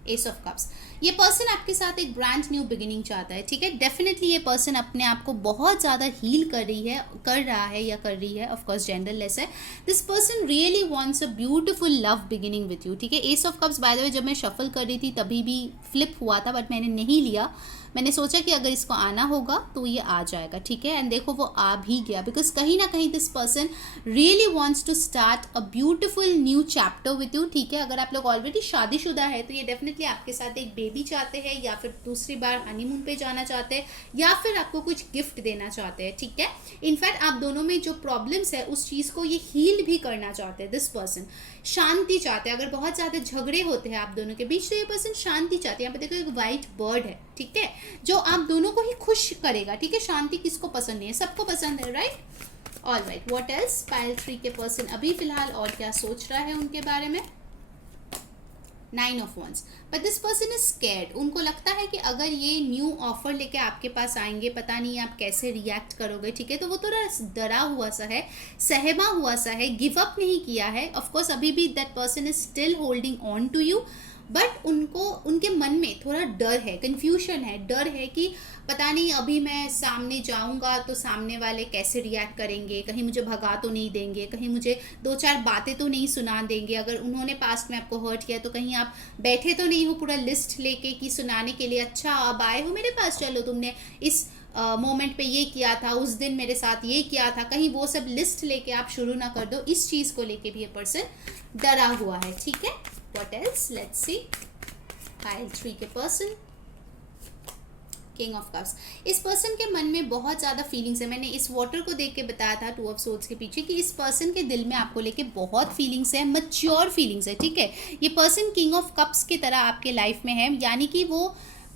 S of cups. ये पर्सन आपके साथ एक ब्रांड न्यू बिगिनिंग चाहता है। ठीक है, डेफिनेटली ये पर्सन अपने आप को बहुत ज़्यादा हील कर रहा है या कर रही है, ऑफ कोर्स जेंडरलेस है। This person really wants a beautiful love beginning with you. ठीक है, S of cups by the way जब मैं शफल कर रही थी तभी भी फ्लिप हुआ था, बट मैंने नहीं लिया। मैंने सोचा कि अगर इसको आना होगा तो ये आ जाएगा। ठीक है, एंड देखो वो आ भी गया, बिकॉज कहीं ना कहीं this person really wants to start a beautiful new chapter with you. ठीक है, अगर आप लोग ऑलरेडी शादीशुदा है तो ये डेफिनेटली आपके साथ एक बेबी चाहते हैं, या फिर दूसरी बार हनीमून पे जाना चाहते हैं, या फिर आपको कुछ गिफ्ट देना चाहते हैं। ठीक है, इनफैक्ट आप दोनों में जो प्रॉब्लम्स है उस चीज़ को ये हील भी करना चाहते हैं। दिस पर्सन शांति चाहते हैं। अगर बहुत ज़्यादा झगड़े होते हैं आप दोनों के बीच तो ये पर्सन शांति चाहते हैं। यहाँ पे देखो एक वाइट बर्ड है, ठीक है, जो आप दोनों को ही खुश करेगा। ठीक है, शांति किसको पसंद नहीं है, सबको पसंद है, right? Alright, what else? Pile 3 के पर्सन अभी फिलहाल और क्या सोच रहा है उनके बारे में? 9 of wands. But this person is scared. उनको लगता है कि अगर ये न्यू ऑफर लेके आपके पास आएंगे, पता नहीं आप कैसे रिएक्ट करोगे। ठीक है, तो वो थोड़ा डरा हुआ सा है, सहमा हुआ सा है, गिव अप नहीं किया है। ऑफकोर्स अभी भी that person is still holding on to you, but उनको उनके मन में थोड़ा डर है, कन्फ्यूजन है, डर है कि पता नहीं अभी मैं सामने जाऊंगा तो सामने वाले कैसे रिएक्ट करेंगे, कहीं मुझे भगा तो नहीं देंगे, कहीं मुझे 2-4 बातें तो नहीं सुना देंगे। अगर उन्होंने पास्ट में आपको हर्ट किया तो कहीं आप बैठे तो नहीं हो पूरा लिस्ट लेके कि सुनाने के लिए, अच्छा अब आए हो मेरे पास, चलो तुमने इस मोमेंट पे ये किया था, उस दिन मेरे साथ ये किया था, कहीं वो सब लिस्ट लेके आप शुरू ना कर दो। इस चीज़ को लेके भी ये पर्सन डरा हुआ है। ठीक है, what else? Let's see. Pile 3 के पर्सन, किंग ऑफ कप्स। इस पर्सन के मन में बहुत ज़्यादा फीलिंग्स है। मैंने इस वाटर को देख के बताया था 2 ऑफ सोर्ड्स के पीछे कि इस पर्सन के दिल में आपको लेके बहुत फीलिंग्स है, मैच्योर फीलिंग्स है, ठीक है। ये पर्सन किंग ऑफ कप्स की तरह आपके लाइफ में है, यानी कि वो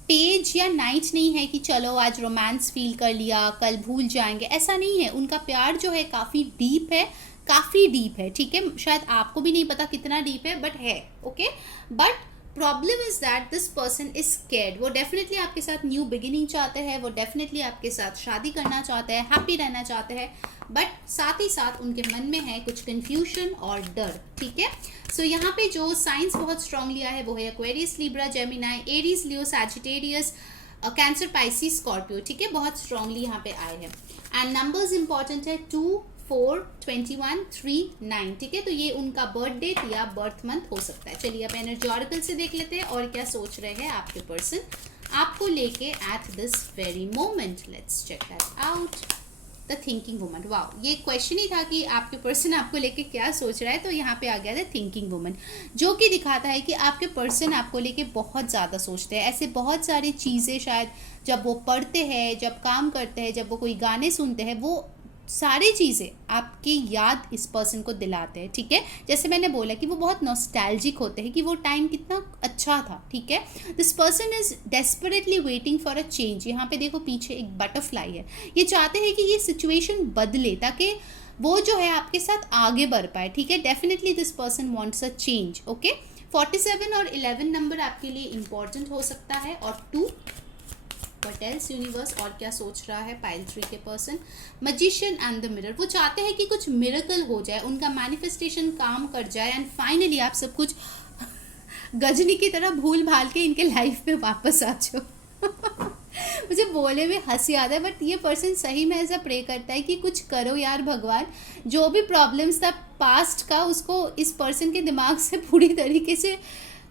पेज या नाइट नहीं है कि चलो आज रोमांस फील कर लिया कल भूल जाएंगे, ऐसा नहीं है। उनका प्यार जो है काफ़ी डीप है, काफ़ी डीप है, ठीक है। शायद आपको भी नहीं पता कितना डीप है, बट है, okay. But problem is that this person is scared. वो डेफिनेटली आपके साथ न्यू बिगिनिंग चाहते हैं, वो डेफिनेटली आपके साथ शादी करना चाहते हैं, हैप्पी रहना चाहते हैं, बट साथ ही साथ उनके मन में है कुछ कंफ्यूजन और डर, ठीक है। सो यहाँ पे जो साइंस बहुत स्ट्रांग लिया है वो है Aquarius, Libra, Gemini, Aries, Leo, Sagittarius, cancer, Pisces, Scorpio, ठीक है। बहुत स्ट्रांगली यहाँ पे आए हैं। एंड नंबर्स इंपॉर्टेंट है 2, 4, 21, 3, 9, ठीक है। तो ये उनका बर्थ डेट या बर्थ मंथ हो सकता है। चलिए अब एनर्जी ऑरेकल से देख लेते हैं और क्या सोच रहे हैं आपके पर्सन आपको लेके at this very moment. Let's check that out. The thinking woman. Wow, ये क्वेश्चन ही था कि आपके पर्सन आपको लेके क्या सोच रहा है, तो यहाँ पे आ गया था थिंकिंग वुमन, जो कि दिखाता है कि आपके पर्सन आपको लेके बहुत ज़्यादा सोचते हैं। ऐसे बहुत सारी चीज़ें शायद जब वो पढ़ते हैं, जब काम करते हैं, जब वो कोई गाने सुनते हैं, वो सारी चीज़ें आपकी याद इस पर्सन को दिलाते हैं, ठीक है। जैसे मैंने बोला कि वो बहुत नॉस्टैल्जिक होते हैं कि वो टाइम कितना अच्छा था, ठीक है। This person is desperately waiting for a change. यहाँ पे देखो पीछे एक बटरफ्लाई है। ये चाहते हैं कि ये सिचुएशन बदले ताकि वो जो है आपके साथ आगे बढ़ पाए, ठीक है। Definitely this person wants a change, okay. 47 और 11 नंबर आपके लिए इंपॉर्टेंट हो सकता है, और 2। What else यूनिवर्स और क्या सोच रहा है पाइल 3 के person. Magician and the mirror. वो चाहते हैं कि कुछ मिरेकल हो जाए, उनका मैनिफेस्टेशन काम कर जाए, एंड फाइनली आप सब कुछ गजनी की तरह भूल भाल के इनके लाइफ में वापस आ जाओ। मुझे बोले में हंसी आता है, बट ये पर्सन सही में ऐसा प्रे करता है कि कुछ करो यार भगवान, जो भी प्रॉब्लम्स था पास्ट का उसको इस पर्सन के दिमाग से पूरी तरीके से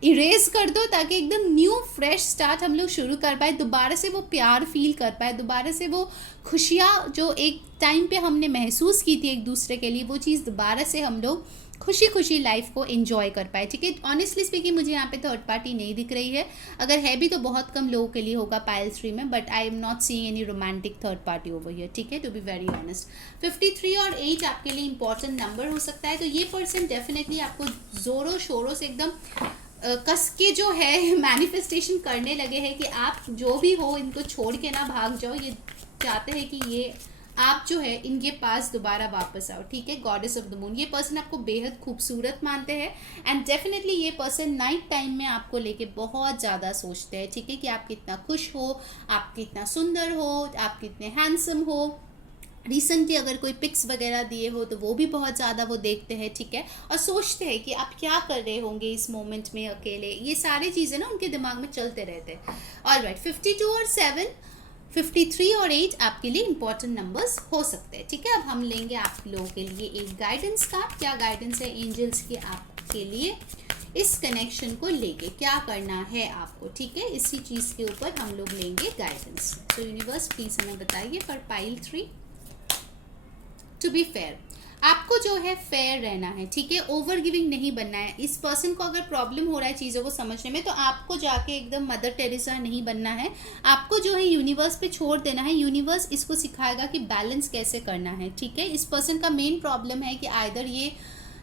इरेज कर दो, ताकि एकदम न्यू फ्रेश स्टार्ट हम लोग शुरू कर पाए, दोबारा से वो प्यार फील कर पाए, दोबारा से वो खुशियाँ जो एक टाइम पे हमने महसूस की थी एक दूसरे के लिए, वो चीज़ दोबारा से हम लोग खुशी खुशी लाइफ को एंजॉय कर पाए, ठीक है। ऑनेस्टली स्पीकिंग मुझे यहाँ पे थर्ड पार्टी नहीं दिख रही है, अगर है भी तो बहुत कम लोगों के लिए होगा पाइल 3 में, but I am not seeing any romantic third party over here, ठीक है, टू बी वेरी ऑनेस्ट। 53 और 8 आपके लिए इंपॉर्टेंट नंबर हो सकता है। तो ये पर्सन डेफिनेटली आपको ज़ोरों शोरों से एकदम कस के जो है मैनिफेस्टेशन करने लगे हैं कि आप जो भी हो इनको छोड़ के ना भाग जाओ। ये चाहते हैं कि ये आप जो है इनके पास दोबारा वापस आओ, ठीक है। Goddess of the moon. ये पर्सन आपको बेहद खूबसूरत मानते हैं, एंड डेफिनेटली ये पर्सन नाइट टाइम में आपको लेके बहुत ज़्यादा सोचते हैं, ठीक है, कि आप कितना खुश हो, आप कितना सुंदर हो, आप कितने हैंडसम हो। रिसेंटली अगर कोई पिक्स वगैरह दिए हो तो वो भी बहुत ज़्यादा वो देखते हैं, ठीक है, और सोचते हैं कि आप क्या कर रहे होंगे इस मोमेंट में अकेले। ये सारी चीज़ें ना उनके दिमाग में चलते रहते हैं। ऑलराइट, 52 और 7, 53 और 8 आपके लिए इंपॉर्टेंट नंबर्स हो सकते हैं, ठीक है। अब हम लेंगे आप लोगों के लिए एक गाइडेंस कार्ड। क्या गाइडेंस है एंजल्स की आपके लिए इस कनेक्शन को लेके, क्या करना है आपको, ठीक है, इसी चीज़ के ऊपर हम लोग लेंगे गाइडेंस। तो यूनिवर्स प्लीज़ हमें बताइए for pile 3। To be fair, आपको जो है फेयर रहना है, ठीक है, ओवर गिविंग नहीं बनना है। इस पर्सन को अगर प्रॉब्लम हो रहा है चीज़ों को समझने में, तो आपको जाके एकदम मदर टेरेसा नहीं बनना है। आपको जो है यूनिवर्स पे छोड़ देना है, यूनिवर्स इसको सिखाएगा कि बैलेंस कैसे करना है, ठीक है। इस पर्सन का मेन प्रॉब्लम है कि आइदर ये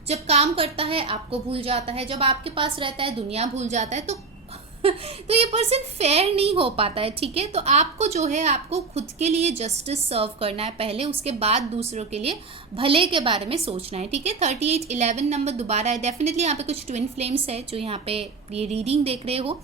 जब काम करता है आपको भूल जाता है, जब आपके पास रहता है दुनिया भूल जाता है, तो ये पर्सन फेयर नहीं हो पाता है, ठीक है। तो आपको जो है आपको खुद के लिए जस्टिस सर्व करना है पहले, उसके बाद दूसरों के लिए भले के बारे में सोचना है, ठीक है। 38, 11 नंबर दोबारा है। डेफिनेटली यहाँ पे कुछ ट्विन फ्लेम्स है जो यहाँ पे ये रीडिंग देख रहे हो।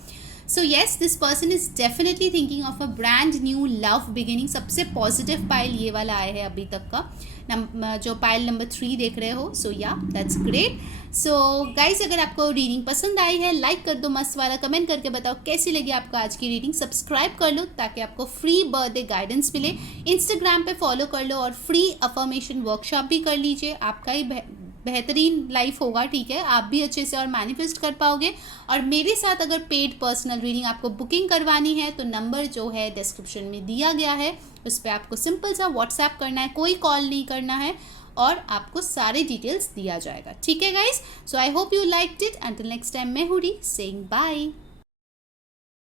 So yes, this person is definitely thinking of a brand new love beginning. सबसे पॉजिटिव पाइल ये वाला आया है अभी तक का, जो पाइल नंबर 3 देख रहे हो। सो या दैट्स ग्रेट। सो गाइस, अगर आपको रीडिंग पसंद आई है लाइक कर दो मस्त वाला, कमेंट करके बताओ कैसी लगी आपको आज की रीडिंग, सब्सक्राइब कर लो ताकि आपको फ्री बर्थडे गाइडेंस मिले, इंस्टाग्राम पे फॉलो कर लो और फ्री अफर्मेशन वर्कशॉप भी कर लीजिए। आपका ही बेहतरीन लाइफ होगा, ठीक है, आप भी अच्छे से और मैनिफेस्ट कर पाओगे। और मेरे साथ अगर पेड पर्सनल रीडिंग आपको बुकिंग करवानी है तो नंबर जो है डिस्क्रिप्शन में दिया गया है, उस पर आपको सिंपल सा व्हाट्सएप करना है, कोई कॉल नहीं करना है, और आपको सारे डिटेल्स दिया जाएगा, ठीक है guys. So I hope you liked it. Until next time, मैं हूँ री सेइंग बाय।